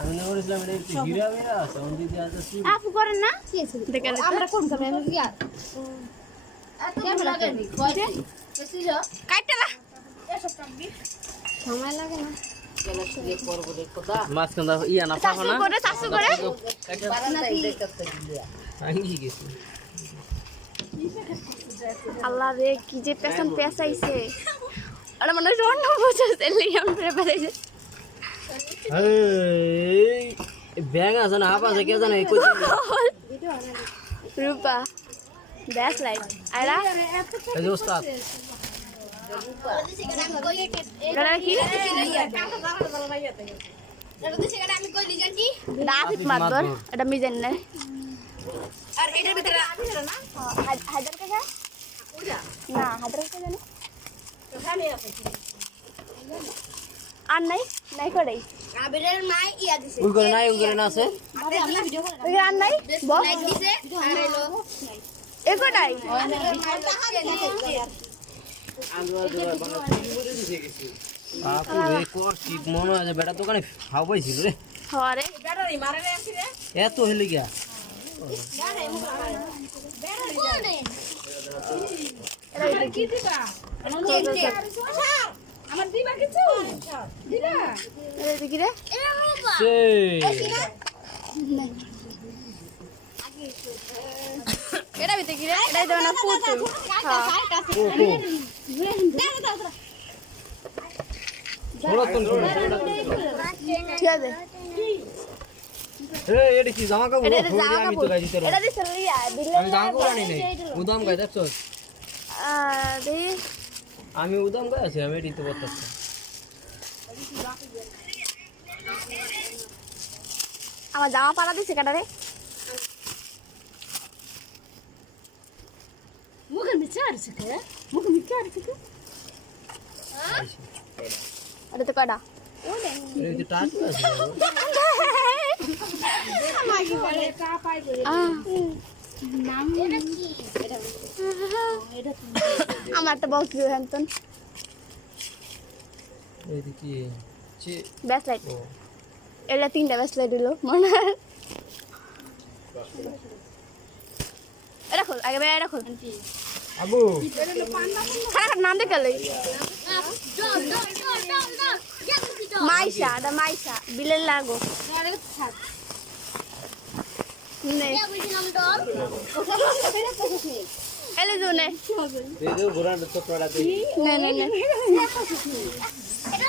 আমি বলেছিলাম এটা একটু হীরা বেরা আছে ওন দিদি আছে কি আপু করেন না দেখেন আমরা কোন সময় আমি কি আর কেমন লাগে কাটতে না এসব টাকবি সময় লাগে না মাছ কান্দা ইয়া না পাবো না চাষু করে ভাঙি গেছে আল্লাহ রে কি যে পেছন পেছাইছে আরে মনে হয় অন্য বছর লিয়ন ফেরে পেছাইছে এই ব্যাগ আছে না হাফ আছে কে জানে কই রূপা ব্যাস লাইট আইরা এই যে ওস্তাদ এটা কি রাফিক মাদবর এটা মিজান না আর এটার ভিতরে না হাজার টাকা না হাজার টাকা জানি ওখানে আছে আর নাই নাই করে আবিরের মা ইয়া দিছে ওই করে না আছে আর নাই বল লাইক দিছে আর হলো একটাই আপু রে কোর কি মনে হয় বেটা দোকানে খাও পাইছিল রে হরে ব্যাটারি মারে রে আসি রে এত হইলে গিয়া কি দিবা আমার দিবা কিছু দিবা এটা দেখি রে সেই এটা ভিতরে কি রে এটা দেব না পুতু হ্যাঁ ঠিক আছে এ এডি কি জামা কাপড় এটা জামা আমি তো কাপড় গাই দিতে এটা দিছে লিয়া বিল্লে আমি জামা কাপড় আনি নাই উদাম গাই দেখছো আরে আমি উদাম গাই আছি আমি এডি তো বলতাছি আমার জামা পালা দিছে কাটা রে মুখে মিচার আছে মুখে মিচার আছে এটা তো কাটা এই যে টাচ আছে মাগি বলে কা পাই করে নাম এটা কি এটা আমার তো বক্স দিও হ্যামতন এই যে কি চি ব্যাস লাইট ও এটা তিনটা ব্যাস লাইট দিল মনে এটা খোল আগে এটা খোল আবু খারাপ নাম দেখে লই মাইশা এটা মাইশা বিলের লাগো নে এলে জুনে এই যে ঘোড়ার তো পড়া দেই নে নে নে এটা